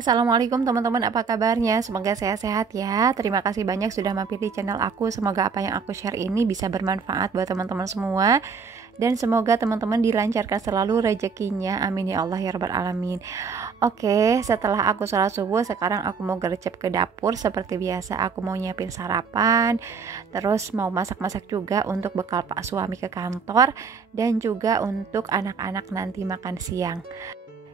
Assalamualaikum teman-teman, apa kabarnya? Semoga sehat-sehat ya. Terima kasih banyak sudah mampir di channel aku. Semoga apa yang aku share ini bisa bermanfaat buat teman-teman semua. Dan semoga teman-teman dilancarkan selalu rezekinya. Amin ya Allah ya Rabbal Alamin. Oke, setelah aku sholat subuh, sekarang aku mau gercep ke dapur. Seperti biasa aku mau nyiapin sarapan. Terus mau masak-masak juga untuk bekal pak suami ke kantor. Dan juga untuk anak-anak nanti makan siang.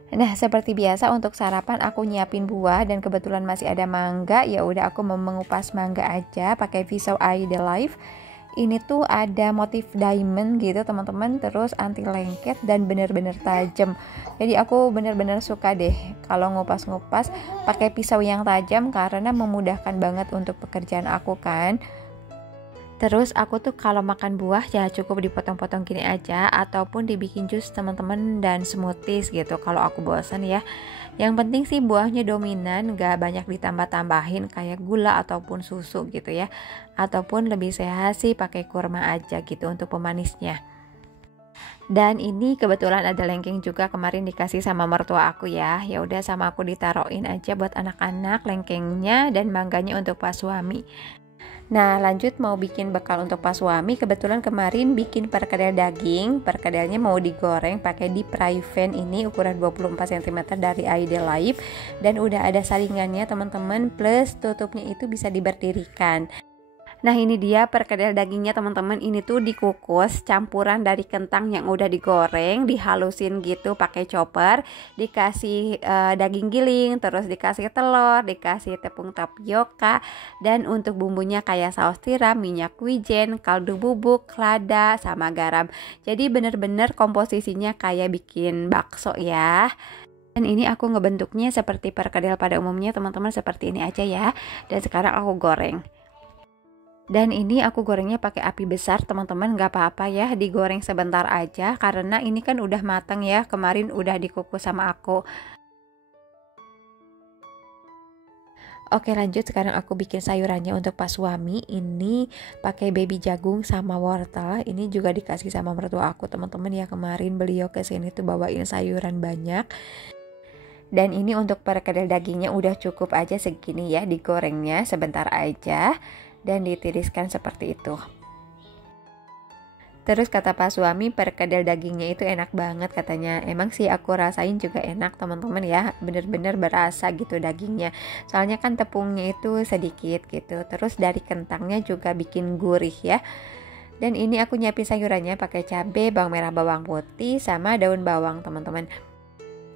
Nah, seperti biasa untuk sarapan aku nyiapin buah dan kebetulan masih ada mangga. Ya udah aku mau mengupas mangga aja pakai pisau Idealife. Ini tuh ada motif diamond gitu teman-teman, terus anti lengket dan bener-bener tajam. Jadi aku bener-bener suka deh kalau ngupas-ngupas pakai pisau yang tajam karena memudahkan banget untuk pekerjaan aku kan. Terus aku tuh kalau makan buah ya cukup dipotong-potong gini aja ataupun dibikin jus teman-teman dan smoothies gitu kalau aku bosan ya. Yang penting sih buahnya dominan, gak banyak ditambah-tambahin kayak gula ataupun susu gitu ya. Ataupun lebih sehat sih pakai kurma aja gitu untuk pemanisnya. Dan ini kebetulan ada lengkeng juga kemarin dikasih sama mertua aku ya. Ya udah sama aku ditaruhin aja buat anak-anak lengkengnya dan mangganya untuk pas suami. Nah lanjut mau bikin bekal untuk pas suami. Kebetulan kemarin bikin perkedel daging. Perkedelnya mau digoreng pakai deep fry pan ini ukuran 24 cm dari Idealife. Dan udah ada saringannya teman-teman, plus tutupnya itu bisa diberdirikan. Nah ini dia perkedel dagingnya teman-teman. Ini tuh dikukus campuran dari kentang yang udah digoreng, dihalusin gitu pakai chopper, dikasih daging giling, terus dikasih telur, dikasih tepung tapioka, dan untuk bumbunya kayak saus tiram, minyak wijen, kaldu bubuk, lada, sama garam. Jadi bener-bener komposisinya kayak bikin bakso ya. Dan ini aku ngebentuknya seperti perkedel pada umumnya teman-teman, seperti ini aja ya. Dan sekarang aku goreng. Dan ini aku gorengnya pakai api besar teman-teman, gak apa-apa ya digoreng sebentar aja karena ini kan udah matang ya, kemarin udah dikukus sama aku. Oke lanjut, sekarang aku bikin sayurannya untuk pas suami. Ini pakai baby jagung sama wortel. Ini juga dikasih sama mertua aku teman-teman ya, kemarin beliau kesini tuh bawain sayuran banyak. Dan ini untuk perkedel dagingnya udah cukup aja segini ya, digorengnya sebentar aja dan ditiriskan seperti itu. Terus kata pak suami perkedel dagingnya itu enak banget katanya. Emang sih aku rasain juga enak teman-teman ya, bener-bener berasa gitu dagingnya. Soalnya kan tepungnya itu sedikit gitu. Terus dari kentangnya juga bikin gurih ya. Dan ini aku nyiapin sayurannya pakai cabai, bawang merah, bawang putih, sama daun bawang teman-teman.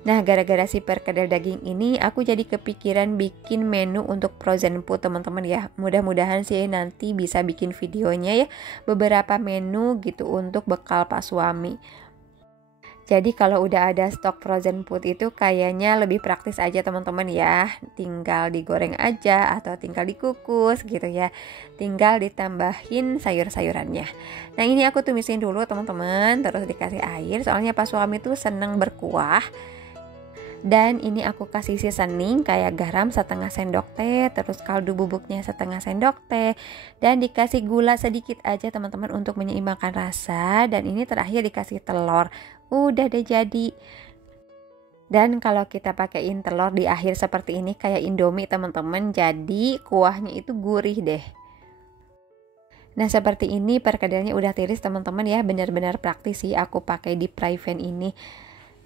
Nah gara-gara si perkedel daging ini aku jadi kepikiran bikin menu untuk frozen food teman-teman ya. Mudah-mudahan sih nanti bisa bikin videonya ya, beberapa menu gitu untuk bekal pak suami. Jadi kalau udah ada stok frozen food itu kayaknya lebih praktis aja teman-teman ya. Tinggal digoreng aja atau tinggal dikukus gitu ya. Tinggal ditambahin sayur-sayurannya. Nah ini aku tumisin dulu teman-teman, terus dikasih air. Soalnya pak suami tuh seneng berkuah. Dan ini aku kasih seasoning kayak garam setengah sendok teh, terus kaldu bubuknya setengah sendok teh, dan dikasih gula sedikit aja teman-teman untuk menyeimbangkan rasa. Dan ini terakhir dikasih telur. Udah deh jadi. Dan kalau kita pakaiin telur di akhir seperti ini kayak Indomie teman-teman, jadi kuahnya itu gurih deh. Nah seperti ini perkedelnya udah tiris teman-teman ya, benar-benar praktis sih aku pakai deep fry pan ini.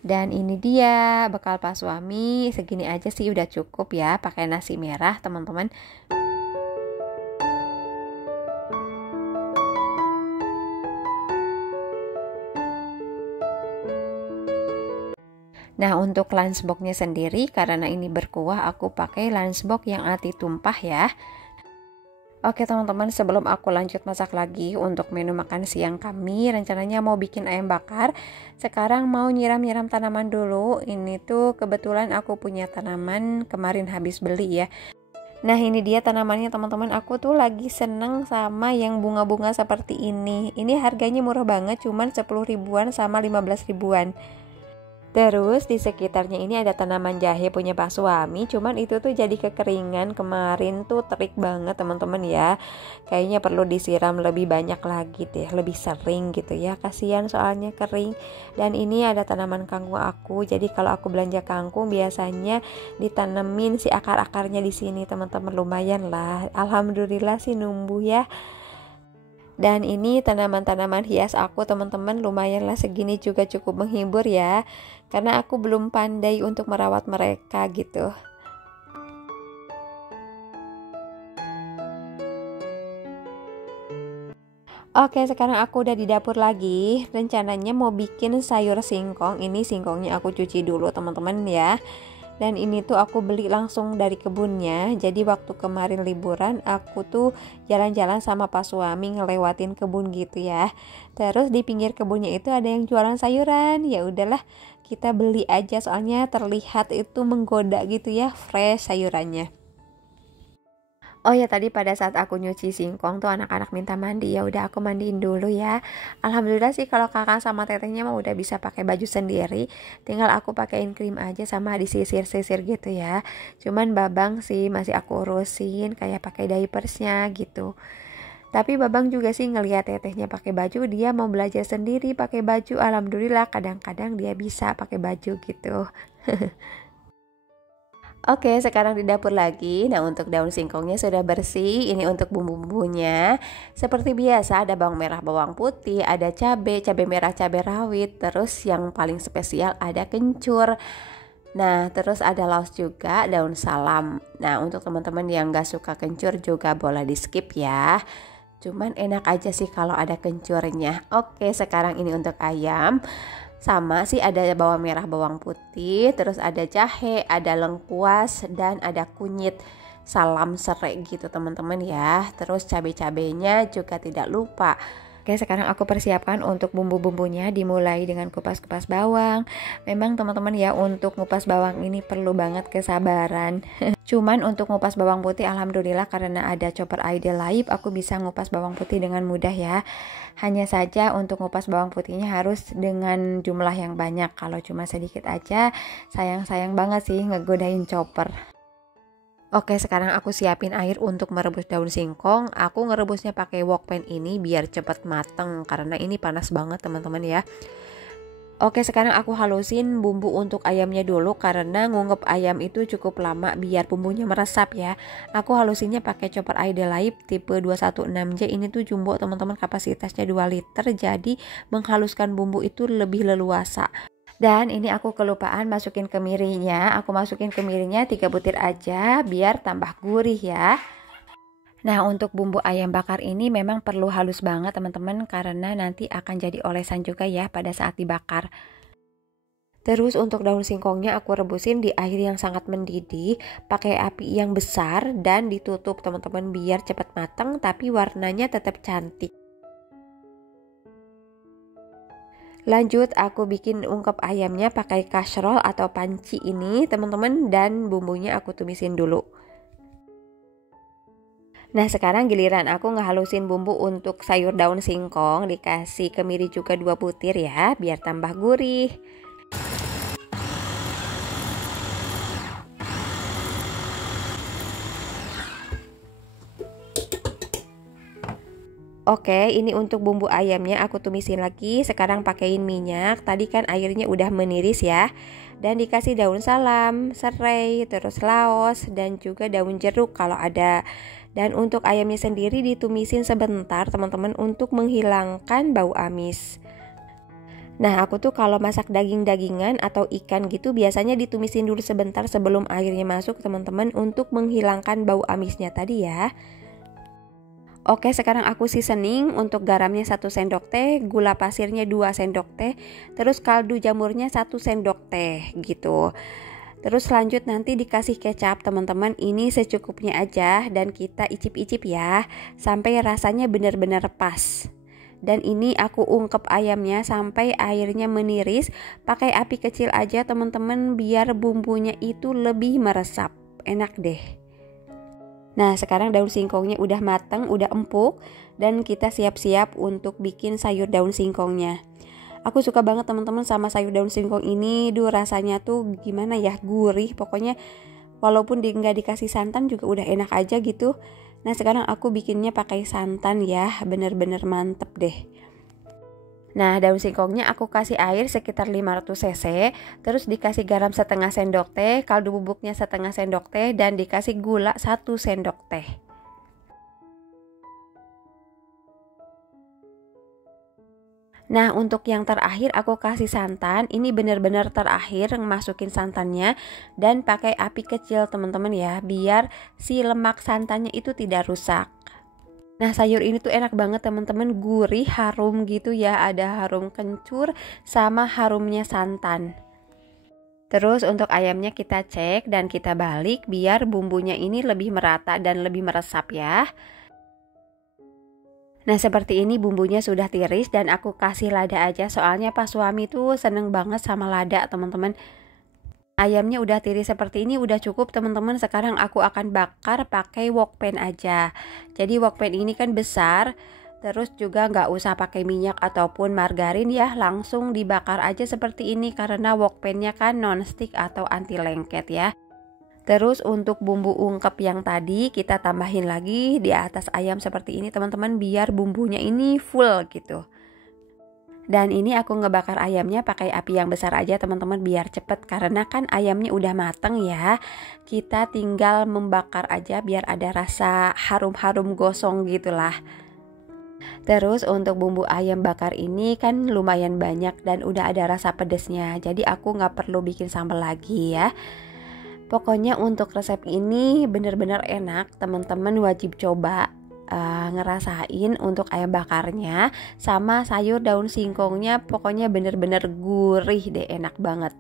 Dan ini dia bekal pas suami, segini aja sih udah cukup ya, pakai nasi merah teman-teman. Nah untuk lunchboxnya sendiri karena ini berkuah aku pakai lunchbox yang anti tumpah ya. Oke teman-teman, sebelum aku lanjut masak lagi untuk menu makan siang kami, rencananya mau bikin ayam bakar. Sekarang mau nyiram-nyiram tanaman dulu. Ini tuh kebetulan aku punya tanaman kemarin habis beli ya. Nah ini dia tanamannya teman-teman, aku tuh lagi seneng sama yang bunga-bunga seperti ini. Ini harganya murah banget, cuman 10 ribuan sama 15 ribuan. Terus di sekitarnya ini ada tanaman jahe punya Pak Suami, cuman itu tuh jadi kekeringan kemarin tuh, terik banget teman-teman ya. Kayaknya perlu disiram lebih banyak lagi deh, lebih sering gitu ya. Kasihan soalnya kering. Dan ini ada tanaman kangkung aku. Jadi kalau aku belanja kangkung biasanya ditanemin si akar-akarnya di sini teman-teman, lumayan lah. Alhamdulillah sih numbuh ya. Dan ini tanaman-tanaman hias aku teman-teman, lumayanlah segini juga cukup menghibur ya. Karena aku belum pandai untuk merawat mereka gitu. Oke, sekarang aku udah di dapur lagi. Rencananya mau bikin sayur singkong. Ini singkongnya aku cuci dulu teman-teman ya. Dan ini tuh aku beli langsung dari kebunnya. Jadi waktu kemarin liburan aku tuh jalan-jalan sama Pak Suami ngelewatin kebun gitu ya. Terus di pinggir kebunnya itu ada yang jualan sayuran. Ya udahlah, kita beli aja soalnya terlihat itu menggoda gitu ya, fresh sayurannya. Oh ya, tadi pada saat aku nyuci singkong tuh anak-anak minta mandi, ya udah aku mandiin dulu ya. Alhamdulillah sih kalau kakak sama tetehnya mah udah bisa pakai baju sendiri, tinggal aku pakein krim aja sama disisir-sisir gitu ya. Cuman Babang sih masih aku urusin kayak pakai diapersnya gitu. Tapi Babang juga sih ngelihat tetehnya pakai baju, dia mau belajar sendiri pakai baju. Alhamdulillah kadang-kadang dia bisa pakai baju gitu. Oke, sekarang di dapur lagi. Nah, untuk daun singkongnya sudah bersih. Ini untuk bumbu-bumbunya. Seperti biasa ada bawang merah, bawang putih, ada cabai merah, cabai rawit. Terus yang paling spesial ada kencur. Nah, terus ada laos juga, daun salam. Nah, untuk teman-teman yang gak suka kencur juga boleh di skip ya. Cuman enak aja sih kalau ada kencurnya. Oke, sekarang ini untuk ayam. Sama sih, ada bawang merah, bawang putih, terus ada jahe, ada lengkuas, dan ada kunyit. Salam serai gitu teman-teman ya. Terus cabai-cabainya juga tidak lupa. Oke, sekarang aku persiapkan untuk bumbu-bumbunya, dimulai dengan kupas-kupas bawang. Memang teman-teman ya, untuk ngupas bawang ini perlu banget kesabaran. Cuman untuk ngupas bawang putih alhamdulillah karena ada chopper Ideal Life aku bisa ngupas bawang putih dengan mudah ya. Hanya saja untuk ngupas bawang putihnya harus dengan jumlah yang banyak. Kalau cuma sedikit aja sayang-sayang banget sih ngegodain chopper. Oke, sekarang aku siapin air untuk merebus daun singkong. Aku ngerebusnya pakai wok pan ini biar cepat mateng karena ini panas banget teman-teman ya. Oke, sekarang aku halusin bumbu untuk ayamnya dulu karena ngungep ayam itu cukup lama biar bumbunya meresap ya. Aku halusinnya pakai chopper Ideal Life tipe 216J. Ini tuh jumbo teman-teman, kapasitasnya 2 liter, jadi menghaluskan bumbu itu lebih leluasa. Dan ini aku kelupaan masukin kemirinya. Aku masukin kemirinya 3 butir aja biar tambah gurih ya. Nah, untuk bumbu ayam bakar ini memang perlu halus banget teman-teman karena nanti akan jadi olesan juga ya pada saat dibakar. Terus untuk daun singkongnya aku rebusin di air yang sangat mendidih, pakai api yang besar dan ditutup teman-teman biar cepat matang tapi warnanya tetap cantik. Lanjut aku bikin ungkep ayamnya pakai casserole atau panci ini teman-teman, dan bumbunya aku tumisin dulu. Nah, sekarang giliran aku ngehalusin bumbu untuk sayur daun singkong, dikasih kemiri juga 2 butir ya biar tambah gurih. Oke, ini untuk bumbu ayamnya aku tumisin lagi. Sekarang pakein minyak. Tadi kan airnya udah meniris ya. Dan dikasih daun salam, serai, terus laos, dan juga daun jeruk kalau ada. Dan untuk ayamnya sendiri ditumisin sebentar teman-teman untuk menghilangkan bau amis. Nah, aku tuh kalau masak daging-dagingan atau ikan gitu biasanya ditumisin dulu sebentar sebelum airnya masuk teman-teman untuk menghilangkan bau amisnya tadi ya. Oke, sekarang aku seasoning. Untuk garamnya 1 sendok teh, gula pasirnya 2 sendok teh, terus kaldu jamurnya 1 sendok teh gitu. Terus lanjut nanti dikasih kecap teman-teman, ini secukupnya aja dan kita icip-icip ya sampai rasanya benar-benar pas. Dan ini aku ungkep ayamnya sampai airnya meniris, pakai api kecil aja teman-teman biar bumbunya itu lebih meresap. Enak deh. Nah, sekarang daun singkongnya udah mateng, udah empuk, dan kita siap-siap untuk bikin sayur daun singkongnya. Aku suka banget teman-teman sama sayur daun singkong ini. Duh, rasanya tuh gimana ya, gurih. Pokoknya walaupun nggak dikasih santan juga udah enak aja gitu. Nah sekarang aku bikinnya pakai santan ya, bener-bener mantep deh. Nah daun singkongnya aku kasih air sekitar 500 cc, terus dikasih garam setengah sendok teh, kaldu bubuknya setengah sendok teh, dan dikasih gula 1 sendok teh. Nah untuk yang terakhir aku kasih santan. Ini bener-bener terakhir masukin santannya, dan pakai api kecil teman-teman ya, biar si lemak santannya itu tidak rusak. Nah sayur ini tuh enak banget teman-teman, gurih, harum gitu ya, ada harum kencur sama harumnya santan. Terus untuk ayamnya kita cek dan kita balik biar bumbunya ini lebih merata dan lebih meresap ya. Nah seperti ini bumbunya sudah tiris dan aku kasih lada aja, soalnya pas suami tuh seneng banget sama lada teman-teman. Ayamnya udah tiris seperti ini udah cukup teman-teman. Sekarang aku akan bakar pakai wok pan aja. Jadi wok pan ini kan besar, terus juga nggak usah pakai minyak ataupun margarin ya, langsung dibakar aja seperti ini karena wok pan-nya kan non-stick atau anti lengket ya. Terus untuk bumbu ungkep yang tadi kita tambahin lagi di atas ayam seperti ini teman-teman, biar bumbunya ini full gitu. Dan ini aku ngebakar ayamnya pakai api yang besar aja teman-teman biar cepet, karena kan ayamnya udah mateng ya. Kita tinggal membakar aja biar ada rasa harum-harum gosong gitulah. Terus untuk bumbu ayam bakar ini kan lumayan banyak dan udah ada rasa pedesnya, jadi aku nggak perlu bikin sambal lagi ya. Pokoknya untuk resep ini bener-bener enak, teman-teman wajib coba ngerasain untuk ayam bakarnya sama sayur daun singkongnya. Pokoknya bener-bener gurih deh, enak banget.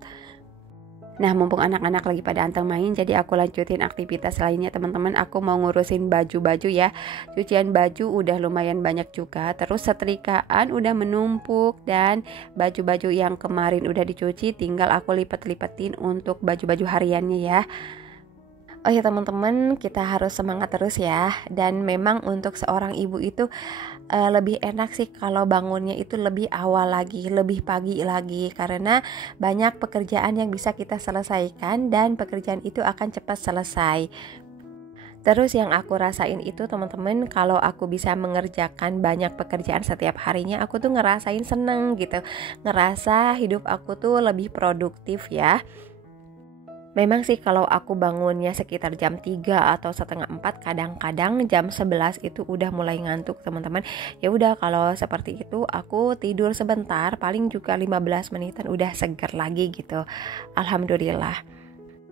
Nah mumpung anak-anak lagi pada anteng main, jadi aku lanjutin aktivitas lainnya teman-teman. Aku mau ngurusin baju-baju ya. Cucian baju udah lumayan banyak juga, terus setrikaan udah menumpuk, dan baju-baju yang kemarin udah dicuci tinggal aku lipet-lipetin untuk baju-baju hariannya ya. Oh ya teman-teman, kita harus semangat terus ya. Dan memang untuk seorang ibu itu lebih enak sih kalau bangunnya itu lebih awal lagi, lebih pagi lagi, karena banyak pekerjaan yang bisa kita selesaikan dan pekerjaan itu akan cepat selesai. Terus yang aku rasain itu teman-teman, kalau aku bisa mengerjakan banyak pekerjaan setiap harinya, aku tuh ngerasain seneng gitu, ngerasa hidup aku tuh lebih produktif ya. Memang sih kalau aku bangunnya sekitar jam 3 atau setengah 4, kadang-kadang jam 11 itu udah mulai ngantuk teman-teman. Ya udah kalau seperti itu aku tidur sebentar, paling juga 15 menitan udah seger lagi gitu. Alhamdulillah.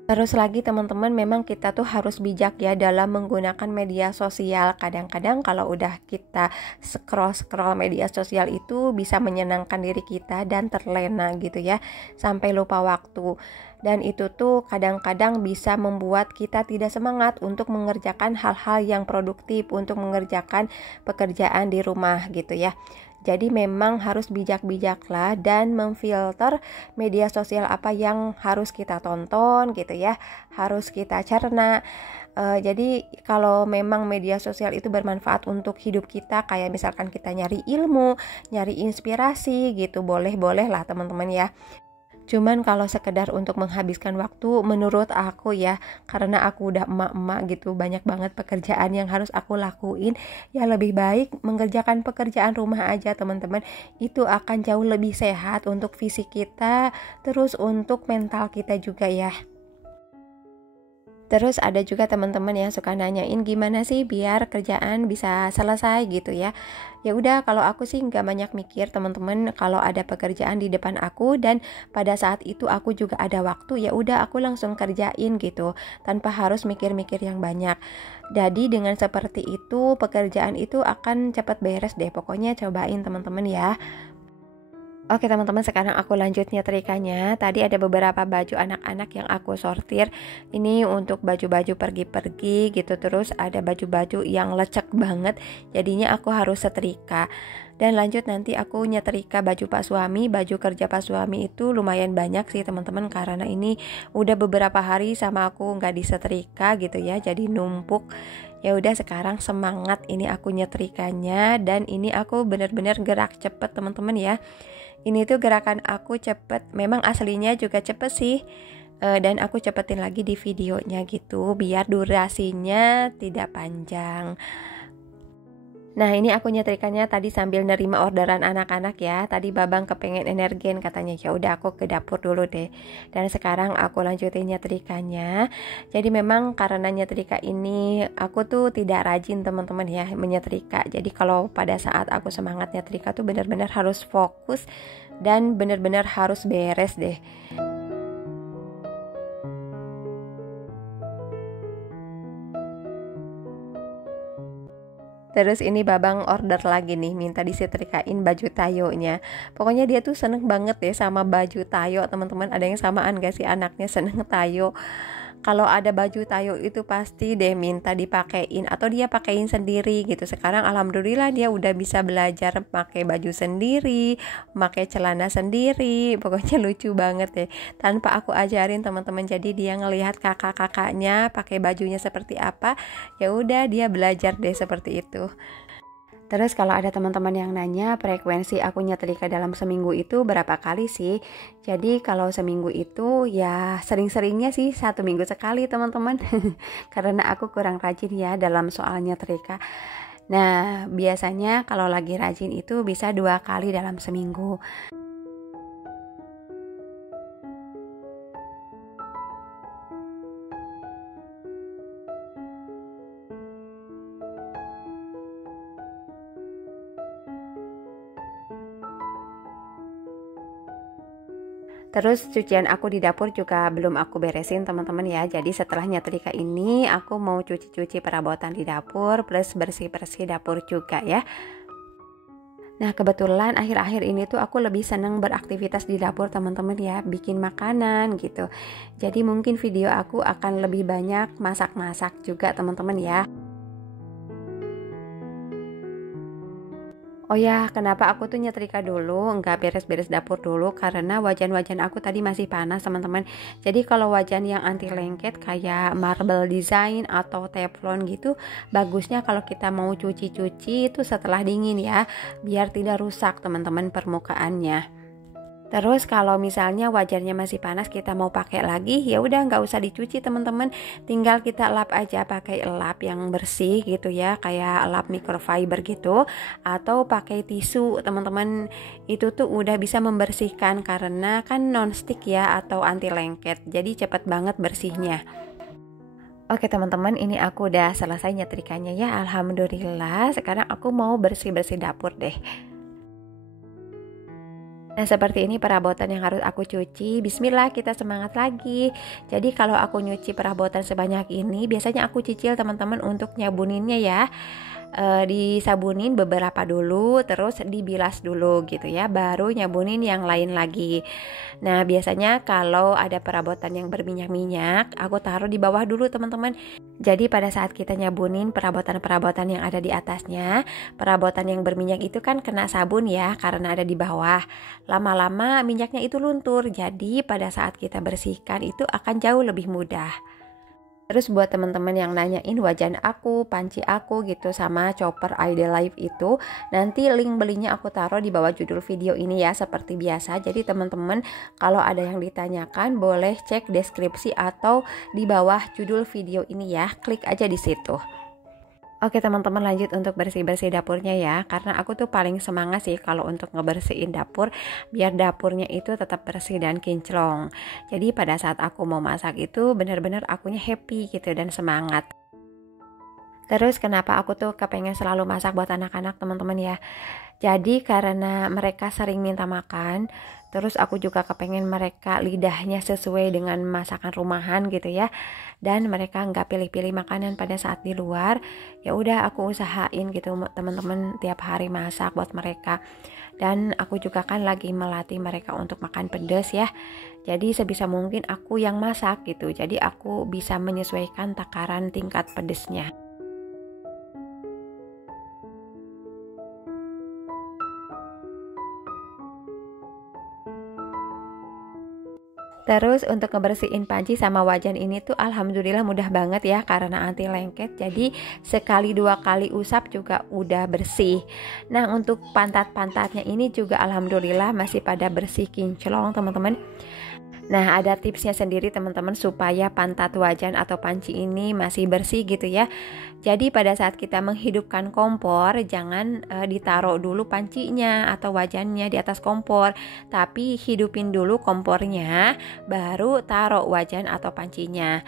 Terus lagi teman-teman, memang kita tuh harus bijak ya dalam menggunakan media sosial. Kadang-kadang kalau udah kita scroll media sosial itu bisa menyenangkan diri kita dan terlena gitu ya, sampai lupa waktu. Dan itu tuh kadang-kadang bisa membuat kita tidak semangat untuk mengerjakan hal-hal yang produktif, untuk mengerjakan pekerjaan di rumah gitu ya. Jadi memang harus bijak-bijaklah dan memfilter media sosial apa yang harus kita tonton gitu ya, harus kita cerna. Jadi kalau memang media sosial itu bermanfaat untuk hidup kita, kayak misalkan kita nyari ilmu, nyari inspirasi gitu, boleh-boleh lah teman-teman ya. Cuman kalau sekedar untuk menghabiskan waktu, menurut aku ya, karena aku udah emak-emak gitu, banyak banget pekerjaan yang harus aku lakuin, ya lebih baik mengerjakan pekerjaan rumah aja teman-teman. Itu akan jauh lebih sehat untuk fisik kita, terus untuk mental kita juga ya. Terus ada juga teman-teman yang suka nanyain gimana sih biar kerjaan bisa selesai gitu ya. Ya udah, kalau aku sih nggak banyak mikir teman-teman. Kalau ada pekerjaan di depan aku dan pada saat itu aku juga ada waktu, ya udah aku langsung kerjain gitu, tanpa harus mikir-mikir yang banyak. Jadi dengan seperti itu pekerjaan itu akan cepat beres deh. Pokoknya cobain teman-teman ya. Oke teman-teman, sekarang aku lanjut nyetrikanya. Tadi ada beberapa baju anak-anak yang aku sortir. Ini untuk baju-baju pergi-pergi gitu. Terus ada baju-baju yang lecek banget, jadinya aku harus setrika. Dan lanjut nanti aku nyetrika baju Pak Suami. Baju kerja Pak Suami itu lumayan banyak sih teman-teman, karena ini udah beberapa hari sama aku nggak disetrika gitu ya, jadi numpuk. Ya udah sekarang semangat ini aku nyetrikanya, dan ini aku bener-bener gerak cepet teman-teman ya. Ini tuh gerakan aku cepet, memang aslinya juga cepet sih. Dan aku cepetin lagi di videonya gitu biar durasinya tidak panjang. Nah ini aku nyetrikannya tadi sambil nerima orderan anak-anak ya. Tadi Babang kepengen energen katanya, ya udah aku ke dapur dulu deh. Dan sekarang aku lanjutin nyetrikannya. Jadi memang karena nyetrika ini aku tuh tidak rajin teman-teman ya menyetrika. Jadi kalau pada saat aku semangat nyetrika tuh benar-benar harus fokus dan benar-benar harus beres deh. Terus ini Babang order lagi nih, minta disetrikain baju tayonya. Pokoknya dia tuh seneng banget deh sama baju tayo teman-teman. Ada yang samaan gak sih anaknya seneng tayo? Kalau ada baju tayo itu pasti deh minta dipakein atau dia pakein sendiri gitu. Sekarang alhamdulillah dia udah bisa belajar pakai baju sendiri, pakai celana sendiri. Pokoknya lucu banget deh. Tanpa aku ajarin teman-teman, jadi dia ngelihat kakak-kakaknya pakai bajunya seperti apa, ya udah dia belajar deh seperti itu. Terus kalau ada teman-teman yang nanya frekuensi aku nyetrika dalam seminggu itu berapa kali sih? Jadi kalau seminggu itu ya sering-seringnya sih 1 minggu sekali teman-teman. Karena aku kurang rajin ya dalam soal nyetrika. Nah biasanya kalau lagi rajin itu bisa 2 kali dalam seminggu. Terus cucian aku di dapur juga belum aku beresin teman-teman ya. Jadi setelah nyetrika ini aku mau cuci-cuci perabotan di dapur plus bersih-bersih dapur juga ya. Nah kebetulan akhir-akhir ini tuh aku lebih seneng beraktivitas di dapur teman-teman ya, bikin makanan gitu. Jadi mungkin video aku akan lebih banyak masak-masak juga teman-teman ya. Oh ya, kenapa aku tuh nyetrika dulu, nggak beres-beres dapur dulu, karena wajan-wajan aku tadi masih panas teman-teman. Jadi kalau wajan yang anti lengket kayak marble design atau teflon gitu, bagusnya kalau kita mau cuci-cuci itu setelah dingin ya, biar tidak rusak teman-teman permukaannya. Terus kalau misalnya wajannya masih panas kita mau pakai lagi, ya udah nggak usah dicuci teman-teman, tinggal kita lap aja pakai lap yang bersih gitu ya, kayak lap microfiber gitu, atau pakai tisu teman-teman. Itu tuh udah bisa membersihkan karena kan non-stick ya atau anti lengket, jadi cepet banget bersihnya. Oke teman-teman, ini aku udah selesai nyetrikanya ya, alhamdulillah. Sekarang aku mau bersih-bersih dapur deh. Nah seperti ini perabotan yang harus aku cuci. Bismillah, kita semangat lagi. Jadi kalau aku nyuci perabotan sebanyak ini, biasanya aku cicil teman-teman untuk nyabuninnya ya. Disabunin beberapa dulu, terus dibilas dulu gitu ya, baru nyabunin yang lain lagi. Nah biasanya kalau ada perabotan yang berminyak-minyak, aku taruh di bawah dulu teman-teman. Jadi pada saat kita nyabunin perabotan-perabotan yang ada di atasnya, perabotan yang berminyak itu kan kena sabun ya karena ada di bawah. Lama-lama minyaknya itu luntur, jadi pada saat kita bersihkan itu akan jauh lebih mudah. Terus buat teman-teman yang nanyain wajan aku, panci aku gitu sama chopper Idealife itu, nanti link belinya aku taruh di bawah judul video ini ya seperti biasa. Jadi teman-teman kalau ada yang ditanyakan boleh cek deskripsi atau di bawah judul video ini ya, klik aja di situ. Oke teman-teman, lanjut untuk bersih-bersih dapurnya ya, karena aku tuh paling semangat sih kalau untuk ngebersihin dapur biar dapurnya itu tetap bersih dan kinclong. Jadi pada saat aku mau masak itu bener-bener akunya happy gitu dan semangat. Terus kenapa aku tuh kepengen selalu masak buat anak-anak teman-teman ya. Jadi karena mereka sering minta makan, terus aku juga kepengen mereka lidahnya sesuai dengan masakan rumahan gitu ya. Dan mereka nggak pilih-pilih makanan pada saat di luar. Ya udah aku usahain gitu teman-teman tiap hari masak buat mereka. Dan aku juga kan lagi melatih mereka untuk makan pedas ya. Jadi sebisa mungkin aku yang masak gitu. Jadi aku bisa menyesuaikan takaran tingkat pedesnya. Terus untuk ngebersihin panci sama wajan ini tuh alhamdulillah mudah banget ya karena anti lengket. Jadi sekali 2 kali usap juga udah bersih. Nah untuk pantat-pantatnya ini juga alhamdulillah masih pada bersih kinclong teman-teman. Nah ada tipsnya sendiri teman-teman supaya pantat wajan atau panci ini masih bersih gitu ya. Jadi pada saat kita menghidupkan kompor jangan ditaruh dulu pancinya atau wajannya di atas kompor, tapi hidupin dulu kompornya baru taruh wajan atau pancinya.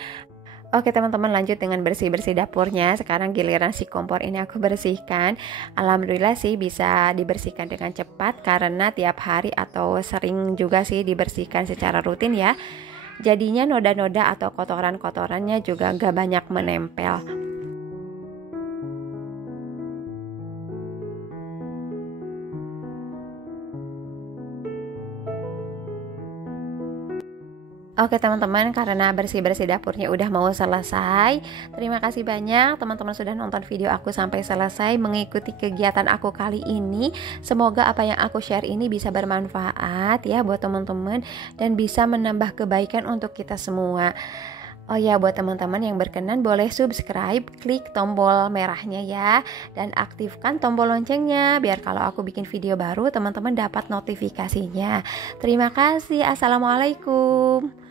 Oke teman-teman, lanjut dengan bersih-bersih dapurnya. Sekarang giliran si kompor ini aku bersihkan. Alhamdulillah sih bisa dibersihkan dengan cepat karena tiap hari atau sering juga sih dibersihkan secara rutin ya. Jadinya noda-noda atau kotoran-kotorannya juga gak banyak menempel. Oke teman-teman, karena bersih-bersih dapurnya udah mau selesai. Terima kasih banyak teman-teman sudah nonton video aku sampai selesai, mengikuti kegiatan aku kali ini. Semoga apa yang aku share ini bisa bermanfaat ya buat teman-teman dan bisa menambah kebaikan untuk kita semua. Oh ya, buat teman-teman yang berkenan boleh subscribe, klik tombol merahnya ya, dan aktifkan tombol loncengnya biar kalau aku bikin video baru teman-teman dapat notifikasinya. Terima kasih. Assalamualaikum.